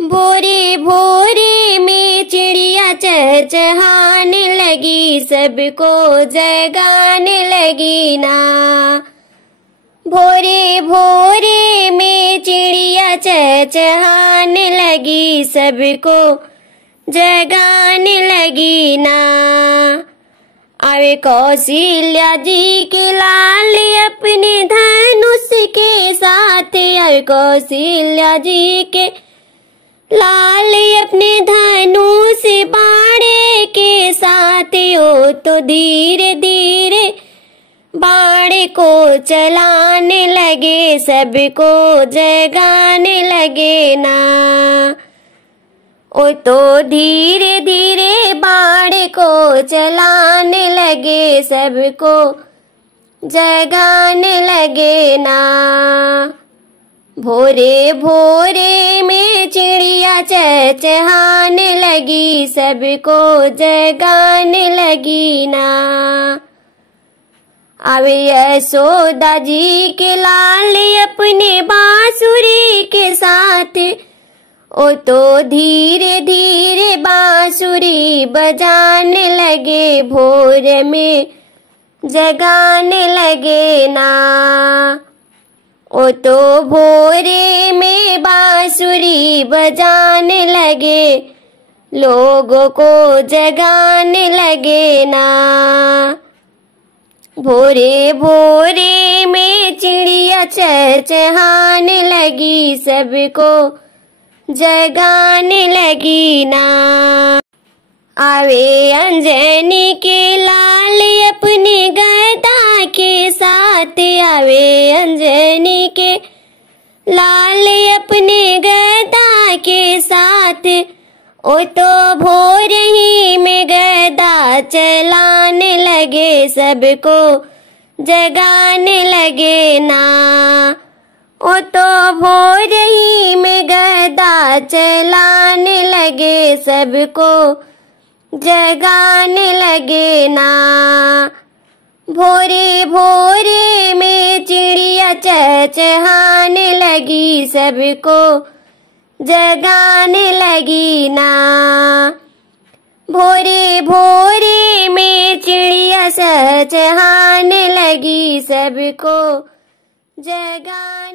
भोरे भोरे में चिड़िया चहचहाने लगी, सबको जगाने लगी ना। भोरे भोरे में चिड़िया चहचहाने लगी, सबको जगाने लगी ना। आवे कौशल्या जी के लाल अपने धनुष के साथ, आवे कौशल्या जी के लाल अपने धनुष बाणे के साथ। ओ तो धीरे धीरे बाणे को चलाने लगे, सबको जगाने लगे ना। ओ तो धीरे धीरे बाणे को चलाने लगे, सबको जगाने लगे ना। भोरे भोरे में चिड़िया चहचहाने लगी, सबको जगाने लगी ना। आवे यशोदा जी के लाल अपने बांसुरी के साथ, ओ तो धीरे धीरे बांसुरी बजाने लगे, भोर में जगाने लगे ना। ओ तो भोरे में बांसुरी बजाने लगे, लोगों को जगाने लगे ना। भोरे भोरे में चिड़िया चहचहाने लगी, सबको जगाने लगी ना। आवे अंजनी के लाल अपने गदा के साथ, आवे अंजनी के लाल अपने गदा के साथ। ओ तो भोर ही में गदा चलाने लगे, सबको जगाने लगे ना। ओ तो भोर ही में गदा चलाने लगे, सबको जगाने लगे ना। भोरे भोरे में चिड़िया चहचहाने लगी, सबको जगाने लगी ना। भोरे भोरे में चिड़िया चहचहाने लगी, सबको जगाने